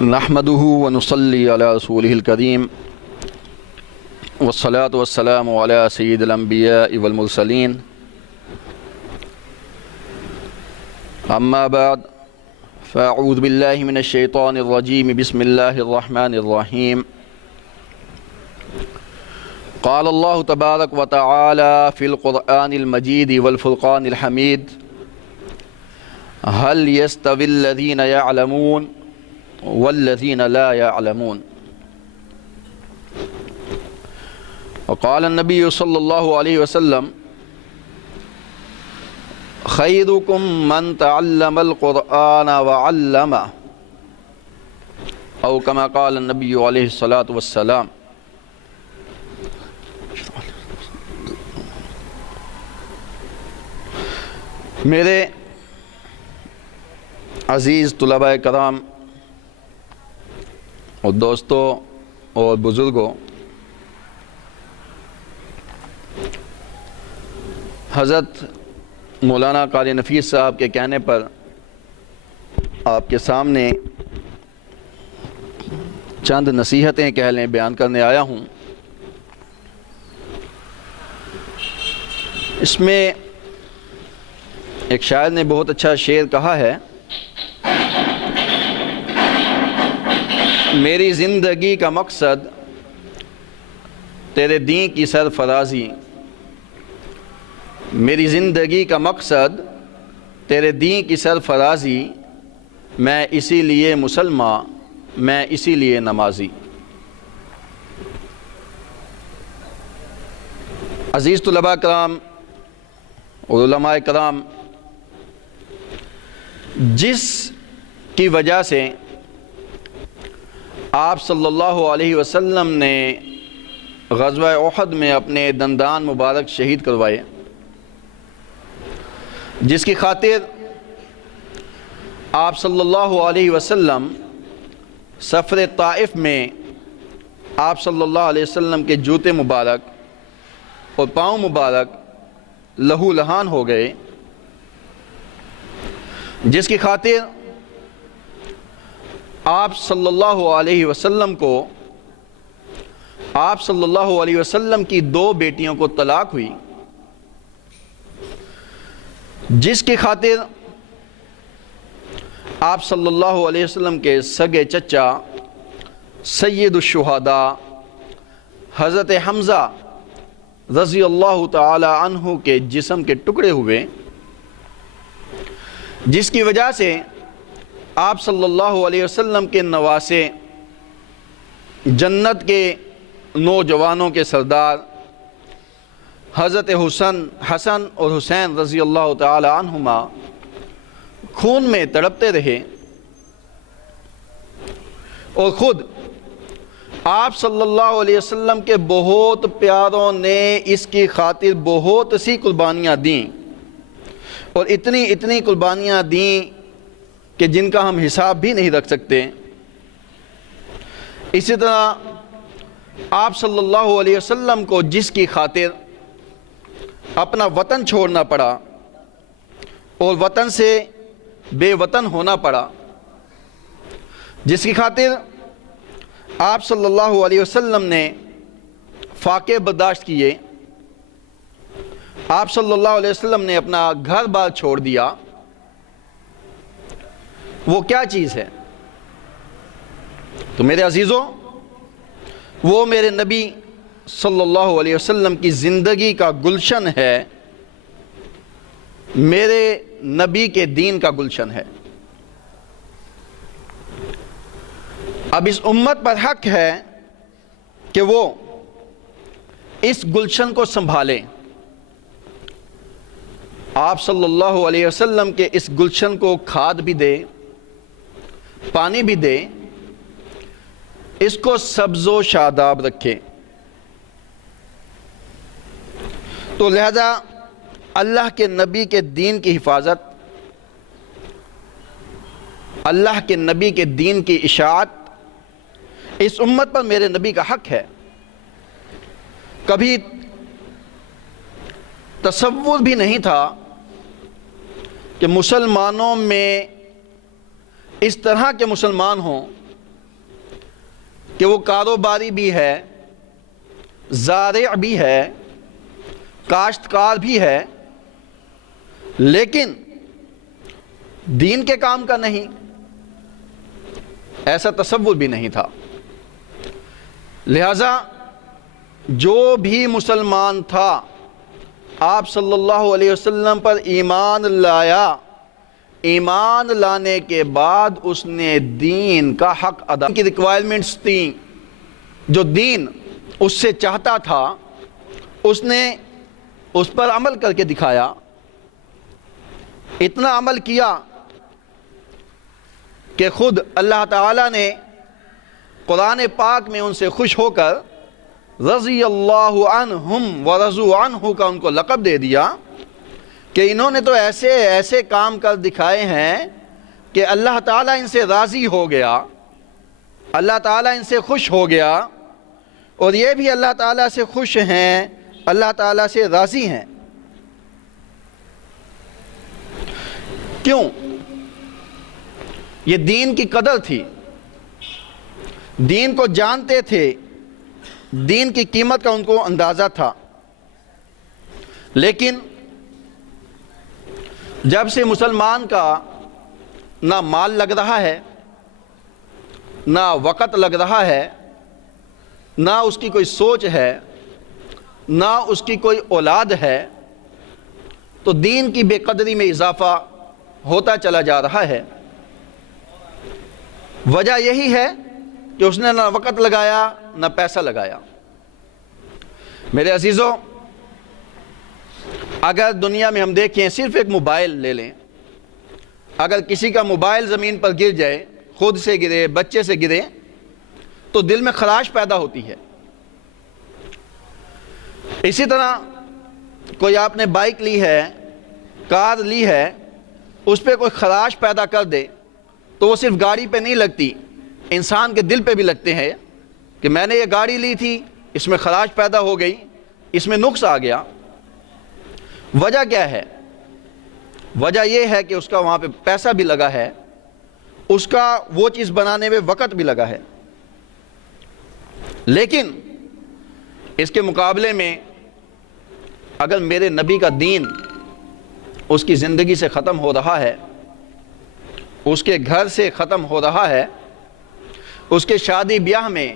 نحمده ونصلي على رسوله الكريم والصلاة والسلام على سيد الأنبياء والمرسلين أما بعد فأعوذ بالله من الشيطان الرجيم بسم الله الرحمن الرحيم قال الله تبارك وتعالى في القرآن المجيد والفرقان الحميد هل يستوي الذين يعلمون والذين لا يعلمون وقال النبي صلى الله عليه وسلم خيركم من تعلم القرآن وعلمه أو كما قال النبي عليه الصلاة والسلام۔ میرے عزیز طلباء کرام اور دوستوں اور بزرگوں، حضرت مولانا قاری نفیس صاحب کے کہنے پر آپ کے سامنے چند نصیحتیں کہہ لیں بیان کرنے آیا ہوں۔ اس میں ایک شاعر نے بہت اچھا شعر کہا ہے، میری زندگی کا مقصد تیرے دین کی سرفرازی، میری زندگی کا مقصد تیرے دین کی سرفرازی، میں اسی لیے مسلمان، میں اسی لیے نمازی۔ عزیز طلباء کرام اور علماء کرام، جس کی وجہ سے آپ صلی اللہ علیہ وسلم نے غزوہ احد میں اپنے دندان مبارک شہید کروائے، جس کی خاطر آپ صلی اللہ علیہ وسلم سفر طائف میں آپ صلی اللہ علیہ وسلم کے جوتے مبارک اور پاؤں مبارک لہو لہان ہو گئے، جس کی خاطر آپ صلی اللہ علیہ وسلم کو، آپ صلی اللہ علیہ وسلم کی دو بیٹیوں کو طلاق ہوئی، جس کی خاطر آپ صلی اللہ علیہ وسلم کے سگے چچا سید الشہداء حضرت حمزہ رضی اللہ تعالی عنہ کے جسم کے ٹکڑے ہوئے، جس کی وجہ سے آپ صلی اللہ علیہ وسلم کے نواسے، جنت کے نوجوانوں کے سردار حضرت حسن اور حسین رضی اللہ تعالی عنہما خون میں تڑپتے رہے، اور خود آپ صلی اللہ علیہ وسلم کے بہت پیاروں نے اس کی خاطر بہت سی قربانیاں دیں، اور اتنی قربانیاں دیں کہ جن کا ہم حساب بھی نہیں رکھ سکتے۔ اسی طرح آپ صلی اللہ علیہ وسلم کو جس کی خاطر اپنا وطن چھوڑنا پڑا اور وطن سے بے وطن ہونا پڑا، جس کی خاطر آپ صلی اللہ علیہ وسلم نے فاقے برداشت کیے، آپ صلی اللہ علیہ وسلم نے اپنا گھر بار چھوڑ دیا، وہ کیا چیز ہے؟ تو میرے عزیزوں، وہ میرے نبی صلی اللہ علیہ وسلم کی زندگی کا گلشن ہے، میرے نبی کے دین کا گلشن ہے۔ اب اس امت پر حق ہے کہ وہ اس گلشن کو سنبھالے، آپ صلی اللہ علیہ وسلم کے اس گلشن کو کھاد بھی دے، پانی بھی دے، اس کو سبز و شاداب رکھے۔ تو لہذا اللہ کے نبی کے دین کی حفاظت، اللہ کے نبی کے دین کی اشاعت اس امت پر میرے نبی کا حق ہے۔ کبھی تصور بھی نہیں تھا کہ مسلمانوں میں اس طرح کے مسلمان ہوں کہ وہ کاروباری بھی ہے، زارع بھی ہے، کاشتکار بھی ہے، لیکن دین کے کام کا نہیں، ایسا تصور بھی نہیں تھا۔ لہذا جو بھی مسلمان تھا آپ صلی اللہ علیہ وسلم پر ایمان لایا، ایمان لانے کے بعد اس نے دین کا حق ادا کی ریکوائرمنٹس تھیں، جو دین اس سے چاہتا تھا اس نے اس پر عمل کر کے دکھایا۔ اتنا عمل کیا کہ خود اللہ تعالیٰ نے قرآن پاک میں ان سے خوش ہو کر رضی اللہ عنہم ورضوا عنہ کا ان کو لقب دے دیا کہ انہوں نے تو ایسے ایسے کام کر دکھائے ہیں کہ اللہ تعالیٰ ان سے راضی ہو گیا، اللہ تعالیٰ ان سے خوش ہو گیا، اور یہ بھی اللہ تعالیٰ سے خوش ہیں، اللہ تعالیٰ سے راضی ہیں۔ کیوں؟ یہ دین کی قدر تھی، دین کو جانتے تھے، دین کی قیمت کا ان کو اندازہ تھا۔ لیکن جب سے مسلمان کا نہ مال لگ رہا ہے، نہ وقت لگ رہا ہے، نہ اس کی کوئی سوچ ہے، نہ اس کی کوئی اولاد ہے، تو دین کی بے قدری میں اضافہ ہوتا چلا جا رہا ہے۔ وجہ یہی ہے کہ اس نے نہ وقت لگایا نہ پیسہ لگایا۔ میرے عزیزوں، اگر دنیا میں ہم دیکھیں، صرف ایک موبائل لے لیں، اگر کسی کا موبائل زمین پر گر جائے، خود سے گرے، بچے سے گرے، تو دل میں خراش پیدا ہوتی ہے۔ اسی طرح کوئی آپ نے بائک لی ہے، کار لی ہے، اس پہ کوئی خراش پیدا کر دے تو وہ صرف گاڑی پہ نہیں لگتی، انسان کے دل پہ بھی لگتے ہیں کہ میں نے یہ گاڑی لی تھی، اس میں خراش پیدا ہو گئی، اس میں نقص آ گیا۔ وجہ کیا ہے؟ وجہ یہ ہے کہ اس کا وہاں پہ پیسہ بھی لگا ہے، اس کا وہ چیز بنانے میں وقت بھی لگا ہے۔ لیکن اس کے مقابلے میں اگر میرے نبی کا دین اس کی زندگی سے ختم ہو رہا ہے، اس کے گھر سے ختم ہو رہا ہے، اس کے شادی بیاہ میں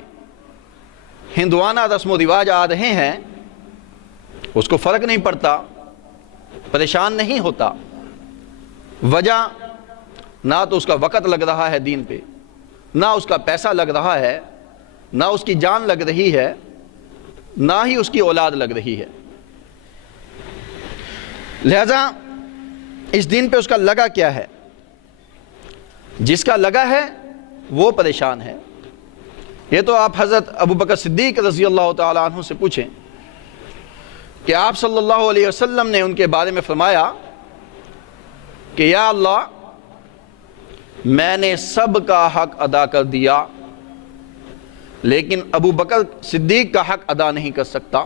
ہندوانہ رسم و رواج آ رہے ہیں، اس کو فرق نہیں پڑتا، پریشان نہیں ہوتا۔ وجہ نہ تو اس کا وقت لگ رہا ہے دین پہ، نہ اس کا پیسہ لگ رہا ہے، نہ اس کی جان لگ رہی ہے، نہ ہی اس کی اولاد لگ رہی ہے۔ لہذا اس دین پہ اس کا لگا کیا ہے؟ جس کا لگا ہے وہ پریشان ہے۔ یہ تو آپ حضرت ابو بکر صدیق رضی اللہ تعالیٰ عنہ سے پوچھیں کہ آپ صلی اللہ علیہ وسلم نے ان کے بارے میں فرمایا کہ یا اللہ، میں نے سب کا حق ادا کر دیا لیکن ابو بکر صدیق کا حق ادا نہیں کر سکتا۔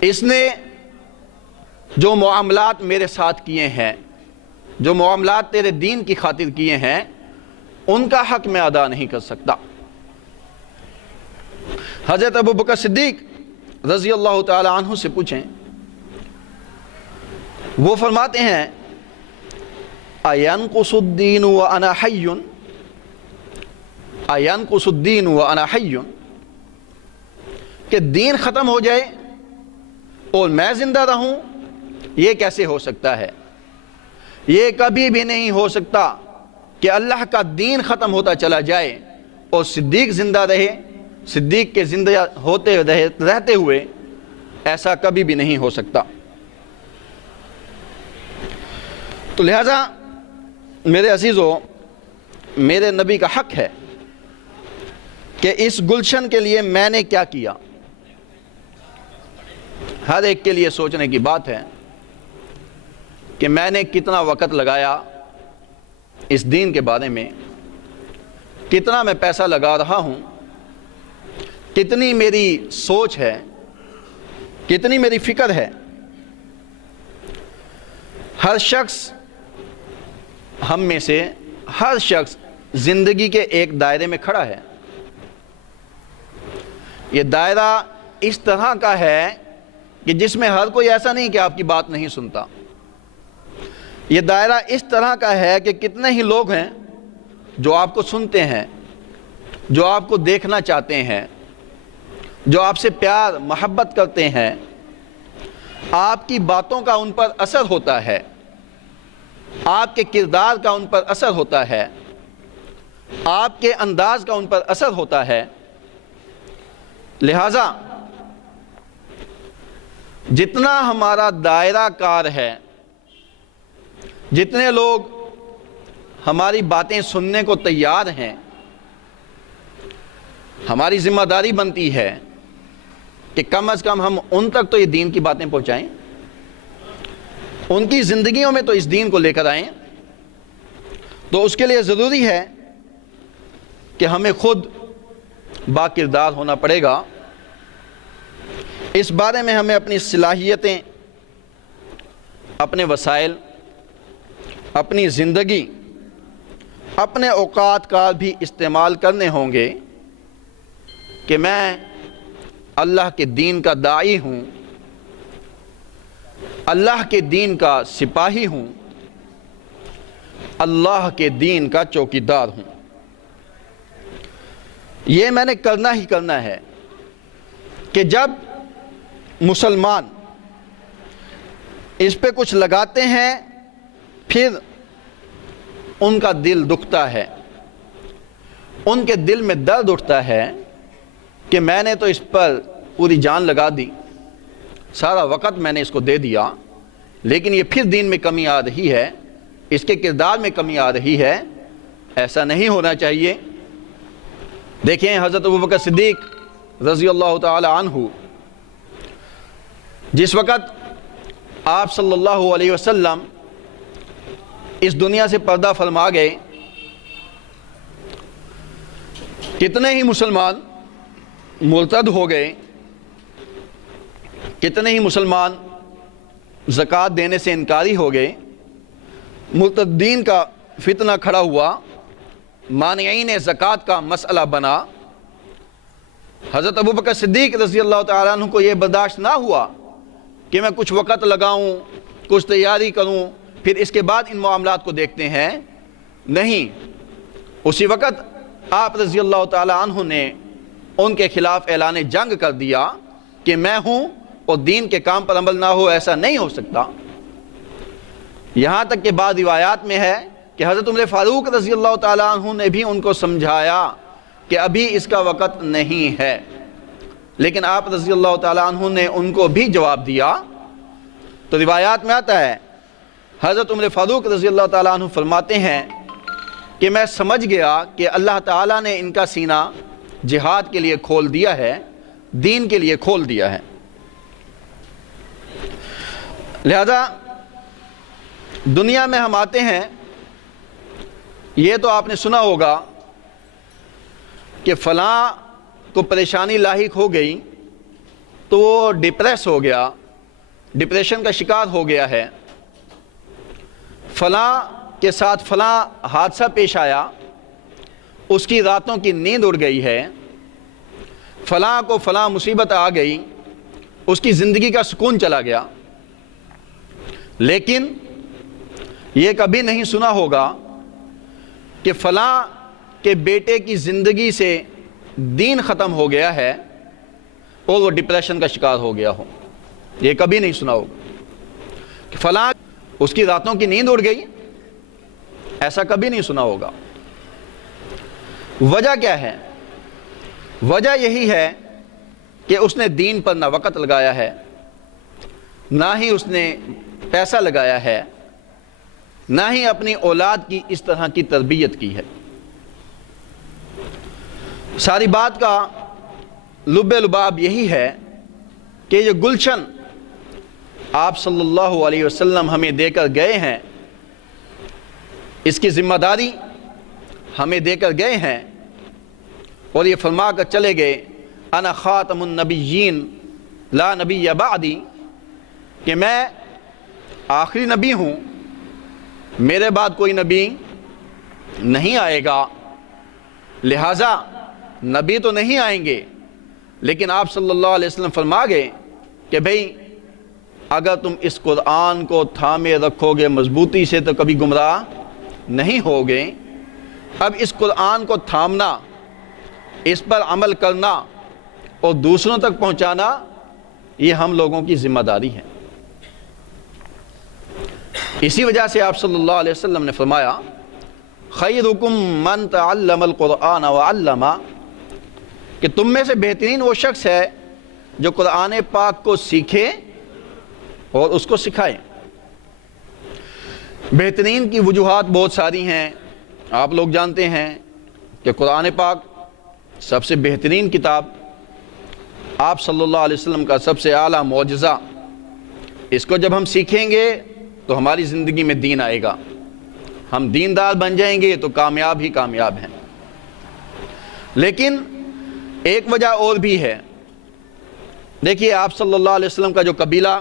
اس نے جو معاملات میرے ساتھ کیے ہیں، جو معاملات تیرے دین کی خاطر کیے ہیں، ان کا حق میں ادا نہیں کر سکتا۔ حضرت ابو بکر صدیق رضی اللہ تعالی عنہ سے پوچھیں، وہ فرماتے ہیں اَيَنْقُصُ الدِّينُ وَأَنَا حَيٌّ اَيَنْقُصُ الدِّينُ وَأَنَا حَيٌّ، کہ دین ختم ہو جائے اور میں زندہ رہوں، یہ کیسے ہو سکتا ہے؟ یہ کبھی بھی نہیں ہو سکتا کہ اللہ کا دین ختم ہوتا چلا جائے اور صدیق زندہ رہے، صدیق کے زندہ ہوتے رہتے ہوئے ایسا کبھی بھی نہیں ہو سکتا۔ تو لہذا میرے عزیزو، میرے نبی کا حق ہے کہ اس گلشن کے لیے میں نے کیا کیا۔ ہر ایک کے لیے سوچنے کی بات ہے کہ میں نے کتنا وقت لگایا اس دین کے بارے میں، کتنا میں پیسہ لگا رہا ہوں، کتنی میری سوچ ہے، کتنی میری فکر ہے۔ ہر شخص، ہم میں سے ہر شخص زندگی کے ایک دائرے میں کھڑا ہے۔ یہ دائرہ اس طرح کا ہے کہ جس میں ہر کوئی ایسا نہیں کہ آپ کی بات نہیں سنتا. یہ دائرہ اس طرح کا ہے کہ کتنے ہی لوگ ہیں جو آپ کو سنتے ہیں، جو آپ کو دیکھنا چاہتے ہیں، جو آپ سے پیار محبت کرتے ہیں. آپ کی باتوں کا ان پر اثر ہوتا ہے، آپ کے کردار کا ان پر اثر ہوتا ہے، آپ کے انداز کا ان پر اثر ہوتا ہے. لہٰذا جتنا ہمارا دائرہ کار ہے، جتنے لوگ ہماری باتیں سننے کو تیار ہیں، ہماری ذمہ داری بنتی ہے کہ کم از کم ہم ان تک تو یہ دین کی باتیں پہنچائیں، ان کی زندگیوں میں تو اس دین کو لے کر آئیں. تو اس کے لیے ضروری ہے کہ ہمیں خود با کردار ہونا پڑے گا. اس بارے میں ہمیں اپنی صلاحیتیں، اپنے وسائل، اپنی زندگی، اپنے اوقات کا بھی استعمال کرنے ہوں گے کہ میں اللہ کے دین کا داعی ہوں، اللہ کے دین کا سپاہی ہوں، اللہ کے دین کا چوکیدار ہوں. یہ میں نے کرنا ہی کرنا ہے کہ جب مسلمان اس پہ کچھ لگاتے ہیں پھر ان کا دل دکھتا ہے، ان کے دل میں درد اٹھتا ہے کہ میں نے تو اس پر پوری جان لگا دی، سارا وقت میں نے اس کو دے دیا، لیکن یہ پھر دین میں کمی آ رہی ہے، اس کے کردار میں کمی آ رہی ہے. ایسا نہیں ہونا چاہیے. دیکھیں حضرت ابوبکر صدیق رضی اللہ تعالی عنہ جس وقت آپ صلی اللہ علیہ وسلم اس دنیا سے پردہ فرما گئے، کتنے ہی مسلمان مرتد ہو گئے، کتنے ہی مسلمان زکوٰۃ دینے سے انکاری ہو گئے، مرتدین کا فتنہ کھڑا ہوا، مانعین زکوٰۃ کا مسئلہ بنا. حضرت ابوبکر صدیق رضی اللہ تعالیٰ عنہ کو یہ برداشت نہ ہوا کہ میں کچھ وقت لگاؤں، کچھ تیاری کروں، پھر اس کے بعد ان معاملات کو دیکھتے ہیں. نہیں، اسی وقت آپ رضی اللہ تعالیٰ عنہ نے ان کے خلاف اعلان جنگ کر دیا کہ میں ہوں اور دین کے کام پر عمل نہ ہو، ایسا نہیں ہو سکتا. یہاں تک کہ بعض روایات میں ہے کہ حضرت عمر فاروق رضی اللہ تعالیٰ عنہ نے بھی ان کو سمجھایا کہ ابھی اس کا وقت نہیں ہے، لیکن آپ رضی اللہ تعالیٰ عنہ نے ان کو بھی جواب دیا. تو روایات میں آتا ہے حضرت عمر فاروق رضی اللہ تعالیٰ عنہ فرماتے ہیں کہ میں سمجھ گیا کہ اللہ تعالیٰ نے ان کا سینہ جہاد کے لیے کھول دیا ہے، دین کے لیے کھول دیا ہے. لہذا دنیا میں ہم آتے ہیں، یہ تو آپ نے سنا ہوگا کہ فلاں کو پریشانی لاحق ہو گئی تو وہ ڈپریس ہو گیا، ڈپریشن کا شکار ہو گیا ہے، فلاں کے ساتھ فلاں حادثہ پیش آیا، اس کی راتوں کی نیند اڑ گئی ہے، فلاں کو فلاں مصیبت آ گئی، اس کی زندگی کا سکون چلا گیا. لیکن یہ کبھی نہیں سنا ہوگا کہ فلاں کے بیٹے کی زندگی سے دین ختم ہو گیا ہے اور وہ ڈپریشن کا شکار ہو گیا ہو. یہ کبھی نہیں سنا ہوگا کہ فلاں اس کی راتوں کی نیند اڑ گئی، ایسا کبھی نہیں سنا ہوگا. وجہ کیا ہے؟ وجہ یہی ہے کہ اس نے دین پر نہ وقت لگایا ہے، نہ ہی اس نے پیسہ لگایا ہے، نہ ہی اپنی اولاد کی اس طرح کی تربیت کی ہے. ساری بات کا لب لباب یہی ہے کہ یہ گلشن آپ صلی اللہ علیہ وسلم ہمیں دے کر گئے ہیں، اس کی ذمہ داری ہمیں دے کر گئے ہیں، اور یہ فرما کر چلے گئے انا خاتم النبیین لا نبی بعدی، کہ میں آخری نبی ہوں، میرے بعد کوئی نبی نہیں آئے گا. لہٰذا نبی تو نہیں آئیں گے، لیکن آپ صلی اللہ علیہ وسلم فرما گئے کہ بھئی اگر تم اس قرآن کو تھامے رکھو گے مضبوطی سے تو کبھی گمراہ نہیں ہوگے۔ اب اس قرآن کو تھامنا، اس پر عمل کرنا اور دوسروں تک پہنچانا یہ ہم لوگوں کی ذمہ داری ہے۔ اسی وجہ سے آپ صلی اللہ علیہ وسلم نے فرمایا خیرکم من تعلم القرآن وعلمہ، کہ تم میں سے بہترین وہ شخص ہے جو قرآن پاک کو سیکھے اور اس کو سکھائے۔ بہترین کی وجوہات بہت ساری ہیں۔ آپ لوگ جانتے ہیں کہ قرآن پاک سب سے بہترین کتاب، آپ صلی اللہ علیہ وسلم کا سب سے اعلیٰ معجزہ، اس کو جب ہم سیکھیں گے تو ہماری زندگی میں دین آئے گا، ہم دیندار بن جائیں گے تو کامیاب ہی کامیاب ہیں۔ لیکن ایک وجہ اور بھی ہے۔ دیکھیے آپ صلی اللہ علیہ وسلم کا جو قبیلہ،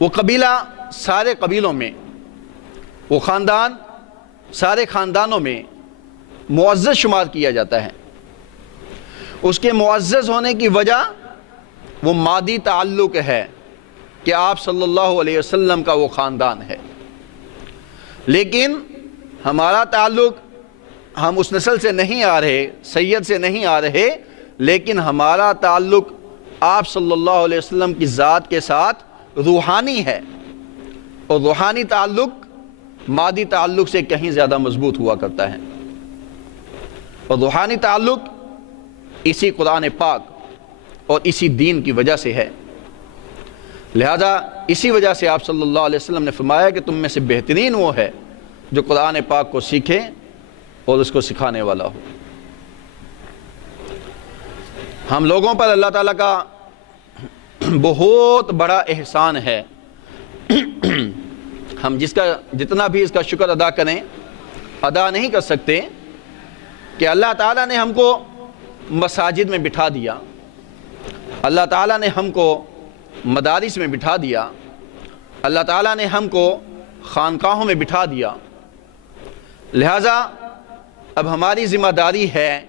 وہ قبیلہ سارے قبیلوں میں، وہ خاندان سارے خاندانوں میں معزز شمار کیا جاتا ہے۔ اس کے معزز ہونے کی وجہ وہ مادی تعلق ہے کہ آپ صلی اللہ علیہ وسلم کا وہ خاندان ہے، لیکن ہمارا تعلق، ہم اس نسل سے نہیں آ رہے، سید سے نہیں آ رہے، لیکن ہمارا تعلق آپ صلی اللہ علیہ وسلم کی ذات کے ساتھ روحانی ہے، اور روحانی تعلق مادی تعلق سے کہیں زیادہ مضبوط ہوا کرتا ہے، اور روحانی تعلق اسی قرآن پاک اور اسی دین کی وجہ سے ہے۔ لہذا اسی وجہ سے آپ صلی اللہ علیہ وسلم نے فرمایا کہ تم میں سے بہترین وہ ہے جو قرآن پاک کو سیکھے اور اس کو سکھانے والا ہو۔ ہم لوگوں پر اللہ تعالیٰ کا بہت بڑا احسان ہے، ہم جتنا بھی اس کا شکر ادا کریں ادا نہیں کر سکتے، کہ اللہ تعالیٰ نے ہم کو مساجد میں بٹھا دیا، اللہ تعالیٰ نے ہم کو مدارس میں بٹھا دیا، اللہ تعالیٰ نے ہم کو خانقاہوں میں بٹھا دیا۔ لہٰذا اب ہماری ذمہ داری ہے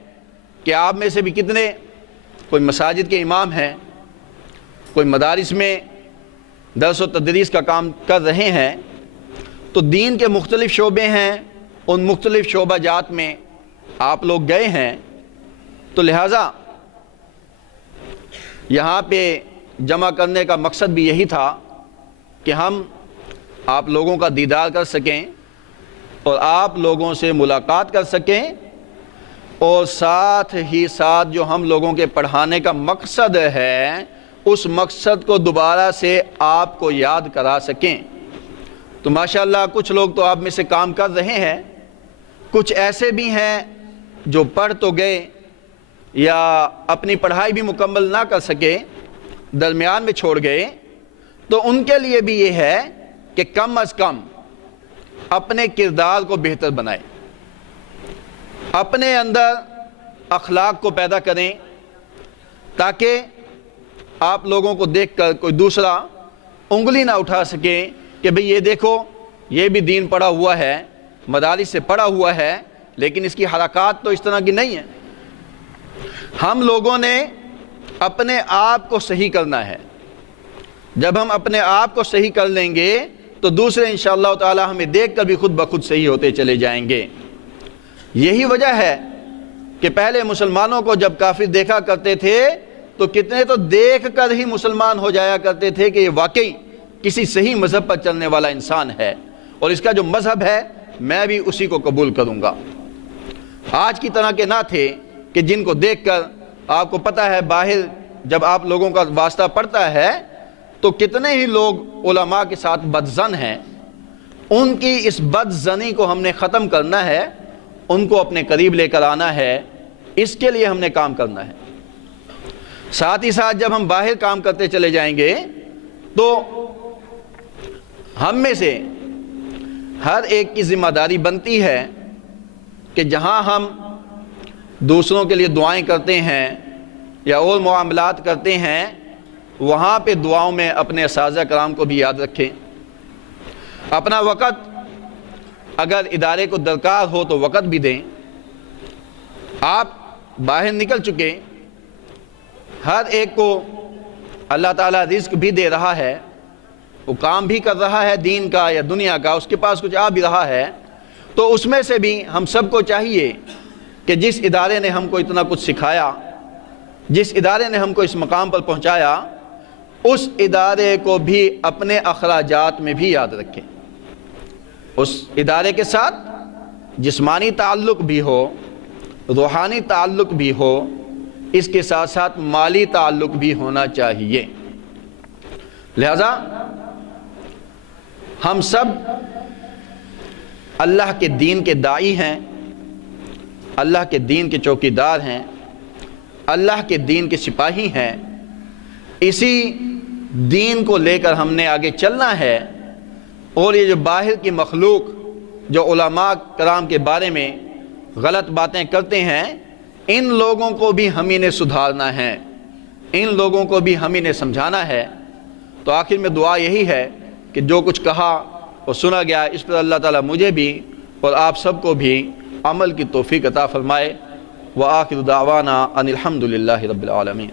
کہ آپ میں سے بھی کتنے کوئی مساجد کے امام ہیں، کوئی مدارس میں درس و تدریس کا کام کر رہے ہیں، تو دین کے مختلف شعبے ہیں، ان مختلف شعبہ جات میں آپ لوگ گئے ہیں، تو لہٰذا یہاں پہ جمع کرنے کا مقصد بھی یہی تھا کہ ہم آپ لوگوں کا دیدار کر سکیں اور آپ لوگوں سے ملاقات کر سکیں، اور ساتھ ہی ساتھ جو ہم لوگوں کے پڑھانے کا مقصد ہے اس مقصد کو دوبارہ سے آپ کو یاد کرا سکیں۔ تو ماشاءاللہ کچھ لوگ تو آپ میں سے کام کر رہے ہیں، کچھ ایسے بھی ہیں جو پڑھ تو گئے یا اپنی پڑھائی بھی مکمل نہ کر سکے، درمیان میں چھوڑ گئے، تو ان کے لیے بھی یہ ہے کہ کم از کم اپنے کردار کو بہتر بنائیں، اپنے اندر اخلاق کو پیدا کریں، تاکہ آپ لوگوں کو دیکھ کر کوئی دوسرا انگلی نہ اٹھا سکے کہ بھئی یہ دیکھو یہ بھی دین پڑھا ہوا ہے، مدارس سے پڑھا ہوا ہے، لیکن اس کی حرکات تو اس طرح کی نہیں ہیں۔ ہم لوگوں نے اپنے آپ کو صحیح کرنا ہے۔ جب ہم اپنے آپ کو صحیح کر لیں گے تو دوسرے انشاءاللہ تعالی ہمیں دیکھ کر بھی خود بخود صحیح ہوتے چلے جائیں گے۔ یہی وجہ ہے کہ پہلے مسلمانوں کو جب کافر دیکھا کرتے تھے تو کتنے تو دیکھ کر ہی مسلمان ہو جایا کرتے تھے کہ یہ واقعی کسی صحیح مذہب پر چلنے والا انسان ہے، اور اس کا جو مذہب ہے میں بھی اسی کو قبول کروں گا۔ آج کی طرح کے نہ تھے کہ جن کو دیکھ کر آپ کو پتہ ہے باہر جب آپ لوگوں کا واسطہ پڑتا ہے تو کتنے ہی لوگ علماء کے ساتھ بدظن ہیں، ان کی اس بدظنی کو ہم نے ختم کرنا ہے، ان کو اپنے قریب لے کر آنا ہے، اس کے لیے ہم نے کام کرنا ہے۔ ساتھ ہی ساتھ جب ہم باہر کام کرتے چلے جائیں گے تو ہم میں سے ہر ایک کی ذمہ داری بنتی ہے کہ جہاں ہم دوسروں کے لیے دعائیں کرتے ہیں یا اور معاملات کرتے ہیں، وہاں پہ دعاؤں میں اپنے اساتذہ کرام کو بھی یاد رکھیں۔ اپنا وقت اگر ادارے کو درکار ہو تو وقت بھی دیں۔ آپ باہر نکل چکے ہر ایک کو اللہ تعالیٰ رزق بھی دے رہا ہے، وہ کام بھی کر رہا ہے دین کا یا دنیا کا، اس کے پاس کچھ آ بھی رہا ہے، تو اس میں سے بھی ہم سب کو چاہیے کہ جس ادارے نے ہم کو اتنا کچھ سکھایا، جس ادارے نے ہم کو اس مقام پر پہنچایا، اس ادارے کو بھی اپنے اخراجات میں بھی یاد رکھیں۔ اس ادارے کے ساتھ جسمانی تعلق بھی ہو، روحانی تعلق بھی ہو، اس کے ساتھ ساتھ مالی تعلق بھی ہونا چاہیے۔ لہذا ہم سب اللہ کے دین کے داعی ہیں، اللہ کے دین کے چوکیدار ہیں، اللہ کے دین کے سپاہی ہیں۔ اسی دین کو لے کر ہم نے آگے چلنا ہے، اور یہ جو باہر کی مخلوق جو علماء کرام کے بارے میں غلط باتیں کرتے ہیں، ان لوگوں کو بھی ہم ہی نے سدھارنا ہے، ان لوگوں کو بھی ہم ہی نے سمجھانا ہے۔ تو آخر میں دعا یہی ہے کہ جو کچھ کہا اور سنا گیا، اس پر اللہ تعالیٰ مجھے بھی اور آپ سب کو بھی عمل کی توفیق عطا فرمائے۔ وآخر دعوانا ان الحمد للہ رب العالمین۔